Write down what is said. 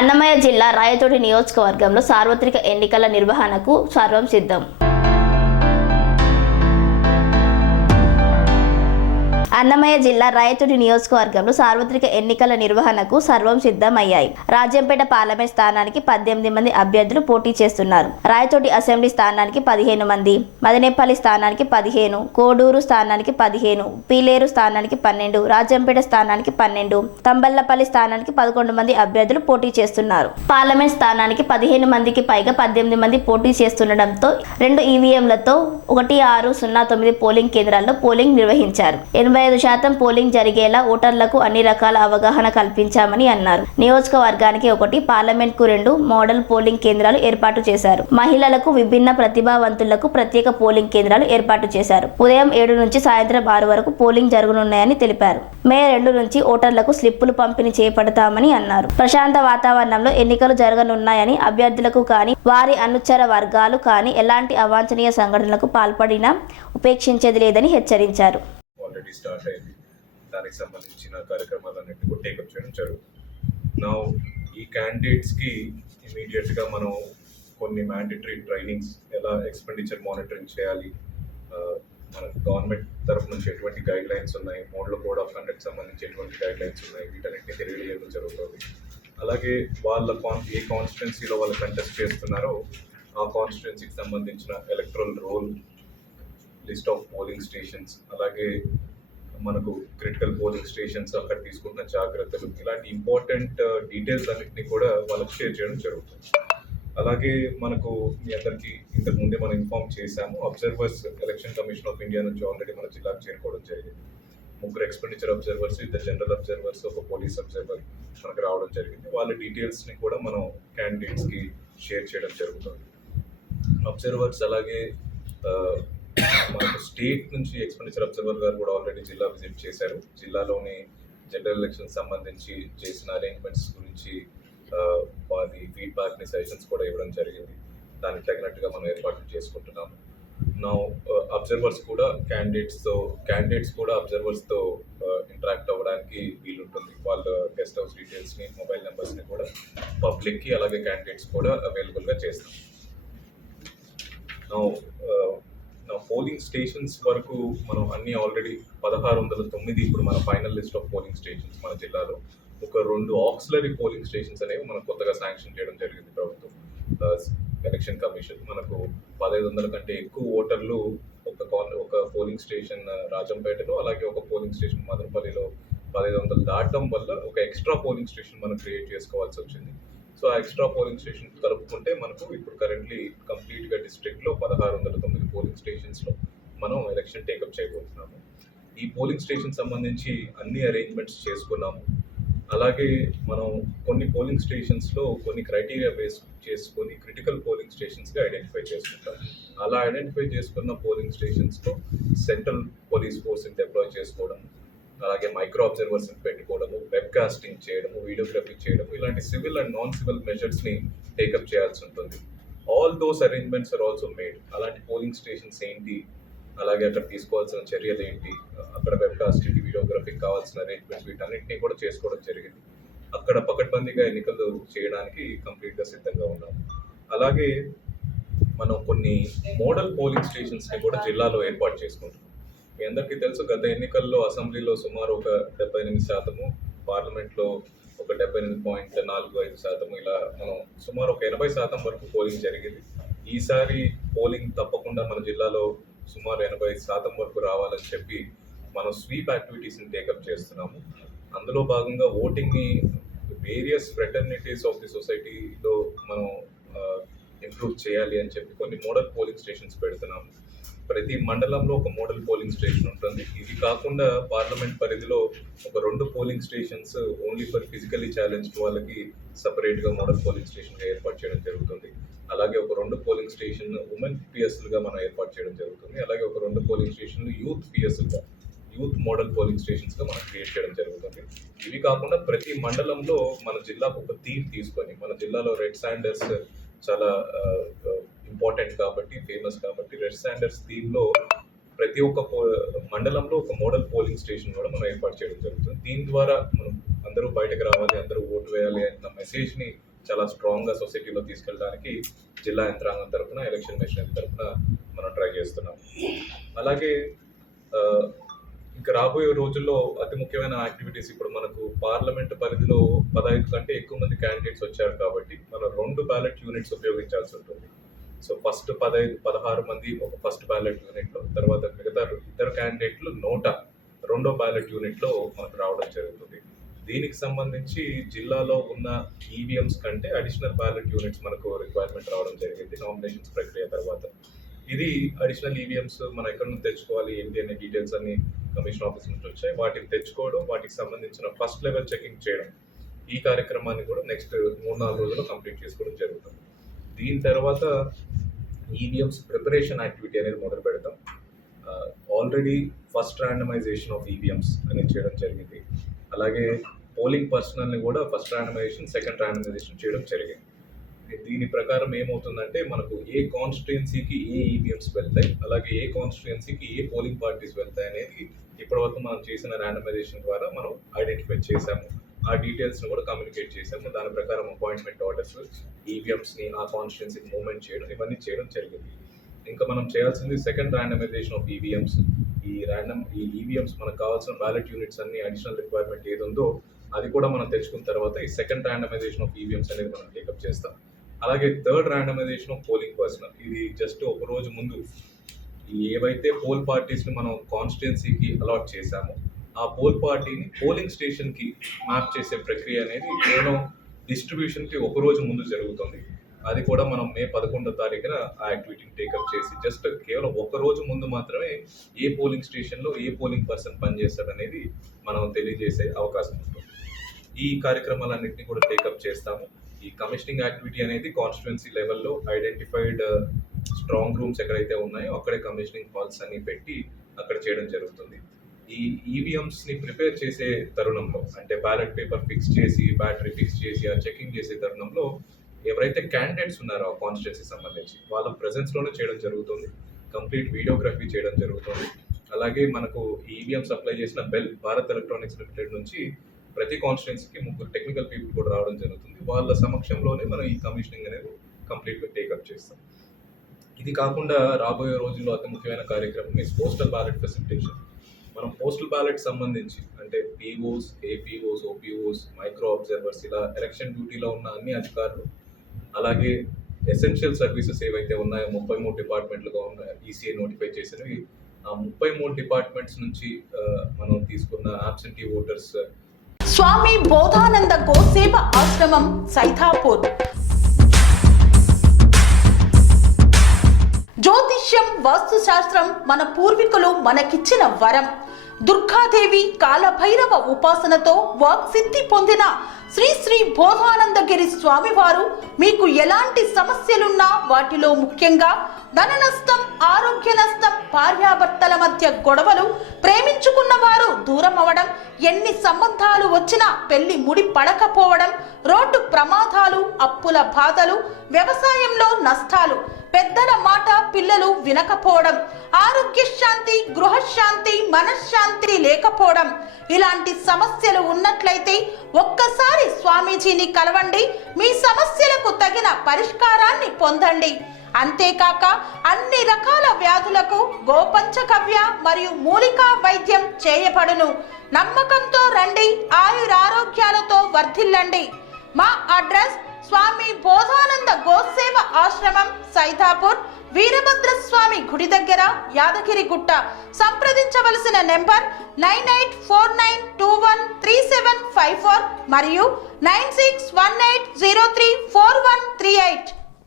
అన్నమయ్య జిల్లా రాయచోటి నియోజకవర్గంలో సార్వత్రిక ఎన్నికల నిర్వహణకు సర్వం సిద్ధం. అన్నమయ్య జిల్లా రాయచోటి నియోజకవర్గంలో సార్వత్రిక ఎన్నికల నిర్వహణకు సర్వం సిద్ధమయ్యాయి. రాజంపేట పార్లమెంట్ స్థానానికి 18 మంది అభ్యర్థులు పోటీ చేస్తున్నారు. రాయచోటి అసెంబ్లీ స్థానానికి 15 మంది, మదనేపల్లి స్థానానికి 15, కోడూరు స్థానానికి 15, పీలేరు స్థానానికి 12, రాజంపేట స్థానానికి 12, తంబళ్లపల్లి స్థానానికి 11 మంది అభ్యర్థులు పోటీ చేస్తున్నారు. పార్లమెంట్ స్థానానికి 15 మందికి పైగా 18 మంది పోటీ చేస్తుండటంతో 2 ఈవీఎంలతో 1609 పోలింగ్ కేంద్రాల్లో పోలింగ్ నిర్వహించారు. 85% పోలింగ్ జరిగేలా ఓటర్లకు అన్ని రకాల అవగాహన కల్పించామని అన్నారు. నియోజకవర్గానికి 1, పార్లమెంట్కు 2 మోడల్ పోలింగ్ కేంద్రాలు ఏర్పాటు చేశారు. మహిళలకు, విభిన్న ప్రతిభావంతులకు ప్రత్యేక పోలింగ్ కేంద్రాలు ఏర్పాటు చేశారు. ఉదయం 7 నుంచి సాయంత్రం 6 వరకు పోలింగ్ జరగనున్నాయని తెలిపారు. మే 2 నుంచి ఓటర్లకు స్లిప్పులు పంపిణీ చేపడతామని అన్నారు. ప్రశాంత వాతావరణంలో ఎన్నికలు జరగనున్నాయని, అభ్యర్థులకు కానీ వారి అనుచర వర్గాలు కానీ ఎలాంటి అవాంఛనీయ సంఘటనలకు పాల్పడినా ఉపేక్షించేది లేదని హెచ్చరించారు. ఆల్రెడీ స్టార్ట్ అయింది. దానికి సంబంధించిన కార్యక్రమాలన్నింటినీ కూడా టేకప్ చేయడం జరుగుతుంది. నా ఈ క్యాండిడేట్స్కి ఇమీడియట్గా మనం కొన్ని మ్యాండేటరీ ట్రైనింగ్స్, ఎలా ఎక్స్పెండిచర్ మానిటరింగ్ చేయాలి, మన గవర్నమెంట్ తరఫు నుంచి ఎటువంటి గైడ్ లైన్స్ ఉన్నాయి, మోడల్ కోడ్ ఆఫ్ కండక్ట్ సంబంధించి ఎటువంటి గైడ్ లైన్స్ ఉన్నాయి, వీటన్నిటిని తెలియజేయడం జరుగుతుంది. అలాగే వాళ్ళ ఏ కాన్స్టిట్యున్సీలో వాళ్ళు కంటెస్ట్ చేస్తున్నారో ఆ కాన్స్టిట్యున్సీకి సంబంధించిన electoral role, list of polling stations, అలాగే మనకు క్రిటికల్ పోలింగ్ స్టేషన్స్, అక్కడ తీసుకుంటున్న జాగ్రత్తలు, ఇలాంటి ఇంపార్టెంట్ డీటెయిల్స్ అన్నింటినీ కూడా వాళ్ళకి షేర్ చేయడం జరుగుతుంది. అలాగే మనకు మీ అందరికీ ఇంతకు ముందే మనం ఇన్ఫార్మ్ చేశాము, observers election commission of India నుంచి ఆల్రెడీ మన జిల్లాకు చేరుకోవడం జరిగింది. 3 expenditure observers, 2 general observers, 1 police observer మనకు రావడం జరిగింది. వాళ్ళ డీటెయిల్స్ని కూడా మనం క్యాండిడేట్స్కి షేర్ చేయడం జరుగుతుంది. అబ్జర్వర్స్ అలాగే మనకు స్టేట్ నుంచి ఎక్స్పెండిచర్ అబ్జర్వర్ గారు కూడా ఆల్రెడీ జిల్లా విజిట్ చేశారు. జిల్లాలోని జనరల్ ఎలక్షన్ సంబంధించి చేసిన అరేంజ్మెంట్స్ గురించి వారి ఫీడ్బ్యాక్ని, సజెషన్స్ కూడా ఇవ్వడం జరిగింది. దానికి తగినట్టుగా మనం ఏర్పాట్లు చేసుకుంటున్నాము. నా అబ్జర్వర్స్ కూడా క్యాండిడేట్స్ కూడా అబ్జర్వర్స్తో ఇంటరాక్ట్ అవ్వడానికి వీలుంటుంది. వాళ్ళ గెస్ట్ హౌస్ డీటెయిల్స్ని, మొబైల్ నెంబర్స్ని కూడా పబ్లిక్కి అలాగే క్యాండిడేట్స్ కూడా అవైలబుల్గా చేస్తాం. పోలింగ్ స్టేషన్స్ వరకు మనం అన్ని ఆల్రెడీ 1609 ఇప్పుడు మన final list of polling stations మన జిల్లాలో. ఒక 2 ఆక్సిలరీ పోలింగ్ స్టేషన్స్ అనేవి మనం కొత్తగా శాంక్షన్ చేయడం జరిగింది ప్రభుత్వం, ఎలక్షన్ కమిషన్. మనకు 1500 కంటే ఎక్కువ ఓటర్లు ఒక పోలింగ్ స్టేషన్ రాజంపేటలో, అలాగే ఒక పోలింగ్ స్టేషన్ మదనపల్లిలో 1500 దాటడం వల్ల ఒక ఎక్స్ట్రా పోలింగ్ స్టేషన్ మనం క్రియేట్ చేసుకోవాల్సి వచ్చింది. సో ఆ ఎక్స్ట్రా పోలింగ్ స్టేషన్ కలుపుకుంటే మనకు ఇప్పుడు కరెంట్లీ కంప్లీట్గా డిస్ట్రిక్ట్లో 1609 పోలింగ్ స్టేషన్స్లో మనం ఎలక్షన్ టేకప్ చేయబోతున్నాము. ఈ పోలింగ్ స్టేషన్ సంబంధించి అన్ని అరేంజ్మెంట్స్ చేసుకున్నాము. అలాగే మనం కొన్ని పోలింగ్ స్టేషన్స్లో కొన్ని క్రైటీరియా బేస్ చేసుకొని క్రిటికల్ పోలింగ్ స్టేషన్స్గా ఐడెంటిఫై చేసుకుంటాం. అలా ఐడెంటిఫై చేసుకున్న పోలింగ్ స్టేషన్స్లో సెంట్రల్ పోలీస్ ఫోర్స్ని డిప్లాయ్ చేసుకోవడం, అలాగే మైక్రో అబ్జర్వర్స్ పెట్టుకోవడము, వెబ్ కాస్టింగ్ చేయడము, వీడియోగ్రఫీ చేయడము, ఇలాంటి సివిల్ అండ్ నాన్ సివిల్ మెజర్స్ని టేకప్ చేయాల్సి ఉంటుంది. All those arrangements are also made. అలాంటి పోలింగ్ స్టేషన్స్ ఏంటి, అలాగే అక్కడ తీసుకోవాల్సిన చర్యలు ఏంటి, అక్కడ వెబ్ కాస్టింగ్, వీడియోగ్రఫీకి కావాల్సిన అరేంజ్మెంట్స్, వీటన్నిటినీ కూడా చేసుకోవడం జరిగింది. అక్కడ పకడ్బందీగా ఎన్నికలు చేయడానికి కంప్లీట్గా సిద్ధంగా ఉన్నాము. అలాగే మనం కొన్ని మోడల్ పోలింగ్ స్టేషన్స్ని కూడా జిల్లాలో ఏర్పాటు చేసుకుంటున్నాం. మీ అందరికీ తెలుసు, గత ఎన్నికల్లో అసెంబ్లీలో సుమారు ఒక 78%, పార్లమెంట్లో ఒక 78.45%, ఇలా మనం సుమారు ఒక 80% వరకు పోలింగ్ జరిగింది. ఈసారి పోలింగ్ తప్పకుండా మన జిల్లాలో సుమారు 80% వరకు రావాలని చెప్పి మనం స్వీప్ యాక్టివిటీస్ని టేకప్ చేస్తున్నాము. అందులో భాగంగా ఓటింగ్ని వేరియస్ ఫ్రెటర్నిటీస్ ఆఫ్ ది సొసైటీలో మనం ఇంప్రూవ్ చేయాలి అని చెప్పి కొన్ని మోడల్ పోలింగ్ స్టేషన్స్ పెడుతున్నాము. ప్రతి మండలంలో ఒక మోడల్ పోలింగ్ స్టేషన్ ఉంటుంది. ఇది కాకుండా పార్లమెంట్ పరిధిలో ఒక 2 polling stations only for physically challenged వాళ్ళకి సపరేట్గా మోడల్ పోలింగ్ స్టేషన్గా ఏర్పాటు చేయడం జరుగుతుంది. అలాగే ఒక 2 పోలింగ్ స్టేషన్ ఉమెన్ పిఎస్లుగా మనం ఏర్పాటు చేయడం జరుగుతుంది. అలాగే ఒక 2 పోలింగ్ స్టేషన్లు యూత్ పిఎస్లుగా, యూత్ మోడల్ పోలింగ్ స్టేషన్స్గా మనం క్రియేట్ చేయడం జరుగుతుంది. ఇవి కాకుండా ప్రతి మండలంలో మన జిల్లాకు ఒక థీమ్ తీసుకొని, మన జిల్లాలో రెడ్ శాండర్స్ చాలా ఇంపార్టెంట్ కాబట్టి, ఫేమస్ కాబట్టి, రెడ్ శాండర్స్ థీమ్లో ప్రతి ఒక్క మండలంలో ఒక మోడల్ పోలింగ్ స్టేషన్ కూడా మనం ఏర్పాటు చేయడం జరుగుతుంది. దీని ద్వారా మనం అందరూ బయటకు రావాలి, అందరూ ఓటు వేయాలి అన్న మెసేజ్ని చాలా స్ట్రాంగ్గా సొసైటీలో తీసుకెళ్ళడానికి జిల్లా యంత్రాంగం తరఫున, ఎలక్షన్ మిషన్ తరఫున మనం ట్రై చేస్తున్నాం. అలాగే ఇంకా రాబోయే రోజుల్లో అతి ముఖ్యమైన యాక్టివిటీస్, ఇప్పుడు మనకు పార్లమెంట్ పరిధిలో 15 కంటే ఎక్కువ మంది క్యాండిడేట్స్ వచ్చారు కాబట్టి మనం 2 బ్యాలెట్ యూనిట్స్ ఉపయోగించాల్సి ఉంటుంది. సో ఫస్ట్ 16 మంది ఒక ఫస్ట్ బ్యాలెట్ యూనిట్లో, తర్వాత మిగతా 2 క్యాండిడేట్లు నోటా 2వ బ్యాలెట్ యూనిట్లో మనకు రావడం జరుగుతుంది. దీనికి సంబంధించి జిల్లాలో ఉన్న ఈవీఎంస్ కంటే అడిషనల్ బ్యాలెట్ యూనిట్స్ మనకు రిక్వైర్మెంట్ రావడం జరిగింది నామినేషన్స్ ప్రక్రియ తర్వాత. ఇది అడిషనల్ ఈవీఎంస్ మనం ఎక్కడి నుంచి తెచ్చుకోవాలి ఏంటి అనే డీటెయిల్స్ అన్ని కమిషన్ ఆఫీస్ నుంచి వచ్చాయి. వాటిని తెచ్చుకోవడం, వాటికి సంబంధించిన ఫస్ట్ లెవెల్ చెకింగ్ చేయడం, ఈ కార్యక్రమాన్ని కూడా నెక్స్ట్ 3-4 రోజుల్లో కంప్లీట్ చేసుకోవడం జరుగుతుంది. దీని తర్వాత ఈవీఎంస్ ప్రిపరేషన్ యాక్టివిటీ అనేది మొదలు పెడతాం. Already first randomisation of EVMs అనేది చేయడం జరిగింది. అలాగే పోలింగ్ పర్సనల్ని కూడా ఫస్ట్ ర్యాండమైజేషన్, సెకండ్ ర్యాండమైజేషన్ చేయడం జరిగింది. దీని ప్రకారం ఏమవుతుందంటే మనకు ఏ కాన్స్టిట్యుయెన్సీకి ఏ ఈవీఎంస్ వెళ్తాయి, అలాగే ఏ కాన్స్టిట్యుయెన్సీకి ఏ పోలింగ్ పార్టీస్ వెళ్తాయి అనేది ఇప్పటివరకు మనం చేసిన ర్యాండమైజేషన్ ద్వారా మనం ఐడెంటిఫై చేశాము. ఆ డీటెయిల్స్ని కూడా కమ్యూనికేట్ చేశాము. దాని ప్రకారం అపాయింట్మెంట్ ఆర్డర్స్, ఈవీఎంస్ని ఆ కాన్స్టిట్యుయెన్సీకి మూవ్మెంట్ చేయడం, ఇవన్నీ చేయడం జరిగింది. ఇంకా మనం చేయాల్సింది సెకండ్ ర్యాండమైజేషన్ ఆఫ్ ఈవీఎంస్. ఈ ఈవీఎంస్ మనకు కావాల్సిన బ్యాలెట్ యూనిట్స్ అన్ని అడిషనల్ రిక్వైర్మెంట్ ఏది ఉందో అది కూడా మనం తెచ్చుకున్న తర్వాత ఈ సెకండ్ ర్యాండమైజేషన్ ఆఫ్ ఈవీఎంస్ అనేది మనం టేకప్ చేస్తాం. అలాగే third randomisation of polling personnel, ఇది జస్ట్ ఒక రోజు ముందు ఏవైతే పోల్ పార్టీస్ని మనం కాన్స్టిట్యుయెన్సీకి అలాట్ చేశామో ఆ పోల్ పార్టీని పోలింగ్ స్టేషన్కి మ్యాప్ చేసే ప్రక్రియ అనేది కేవలం డిస్ట్రిబ్యూషన్కి ఒక రోజు ముందు జరుగుతుంది. అది కూడా మనం మే 11వ తారీఖున ఆ యాక్టివిటీని టేకప్ చేసి జస్ట్ కేవలం ఒక రోజు ముందు మాత్రమే ఏ పోలింగ్ స్టేషన్లో ఏ పోలింగ్ పర్సన్ పనిచేస్తాడు అనేది మనం తెలియజేసే అవకాశం ఉంటుంది. ఈ కార్యక్రమాలన్నింటినీ కూడా టేకప్ చేస్తాము. ఈ కమిషనింగ్ యాక్టివిటీ అనేది కాన్స్టిట్యుయెన్సీ లెవెల్లో ఐడెంటిఫైడ్ స్ట్రాంగ్ రూమ్స్ ఎక్కడైతే ఉన్నాయో అక్కడే కమిషనింగ్ హాల్స్ అన్ని పెట్టి అక్కడ చేయడం జరుగుతుంది. ఈ ఈవీఎంస్ని ప్రిపేర్ చేసే తరుణంలో, అంటే బ్యాలెట్ పేపర్ ఫిక్స్ చేసి, బ్యాటరీ ఫిక్స్ చేసి ఆ చెకింగ్ చేసే తరుణంలో ఎవరైతే క్యాండిడేట్స్ ఉన్నారో ఆ కాన్స్టిట్యుయెన్సీ సంబంధించి వాళ్ళ ప్రెజెన్స్లోనే చేయడం జరుగుతుంది. కంప్లీట్ వీడియోగ్రఫీ చేయడం జరుగుతుంది. అలాగే మనకు ఈవీఎం సప్లై చేసిన బెల్, భారత్ ఎలక్ట్రానిక్స్ లిమిటెడ్ నుంచి ప్రతి కాన్స్టిట్యుయెన్సీకి 3 టెక్నికల్ పీపుల్ కూడా రావడం జరుగుతుంది. వాళ్ళ సమక్షంలోనే మనం ఈ కమిషనింగ్ అనేది కంప్లీట్గా టేకప్ చేస్తాం. ఇది కాకుండా రాబోయే రోజుల్లో అతి ముఖ్యమైన కార్యక్రమం ఈ పోస్టల్ బ్యాలెట్ ఫెసిలిటేషన్. మనం పోస్టల్ బ్యాలెట్ సంబంధించి అంటే POs, APOs, OPOs, micro observers, ఇలా ఎలక్షన్ డ్యూటీలో ఉన్న అన్ని అధికారులు, అలాగే ఎసెన్షియల్ సర్వీసెస్ ఏవైతే ఉన్నాయో 33 డిపార్ట్మెంట్లుగా ఉన్నాయి ఈసీఐ నోటిఫై చేసినవి, ఆ 33 డిపార్ట్మెంట్స్ నుంచి మనం తీసుకున్న ఆబ్సెంటీ ఓటర్స్. స్వామి బోధానంద గోసేవ ఆశ్రమం, సైథాపూర్. జ్యోతిష్యం, వాస్తుశాస్త్రం మన పూర్వీకులు మనకిచ్చిన వరం. దుర్గాదేవి, కాలభైరవ ఉపాసనతో వాక్సిద్ధి పొందిన శ్రీ శ్రీ బోధానందగిరి స్వామివారు మీకు ఎలాంటి సమస్యలున్నా, వాటిలో ముఖ్యంగా ధన నష్టం, ఆరోగ్య నష్టం, భార్యాభర్తల మధ్య గొడవలు, ప్రేమించుకున్న వారు దూరం అవడం, ఎన్ని సంబంధాలు వచ్చినా పెళ్లి ముడి పడకపోవడం, రోడ్డు ప్రమాదాలు, అప్పుల బాధలు, వ్యవసాయంలో నష్టాలు, పెద్దల మాట పిల్లలు వినకపోవడం, ఆరోగ్య శాంతి, గృహశాంతి, మనశ్శాంతి లేకపోవడం, ఇలాంటి సమస్యలు ఉన్నట్లయితే ఒక్కసారి స్వామీజీని కలవండి. మీ సమస్యలకు తగిన పరిష్కారాన్ని పొందండి. అంతేకాక అన్ని రకాల వ్యాధులకు గోపంచకవ్య మరియు మూలికా వైద్యం చేయబడును. నమ్మకంతో రండి, ఆయురారోగ్యాలతో వర్ధిల్లండి. మా అడ్రస్ స్వామి బోధానంద గోసేవ ఆశ్రమం, సైథాపూర్, వీరభద్రస్వామి గుడి దగ్గర, యాదగిరిగుట్ట. సంప్రదించవలసిన నెంబర్ 9849213754 మరియు 9618034138.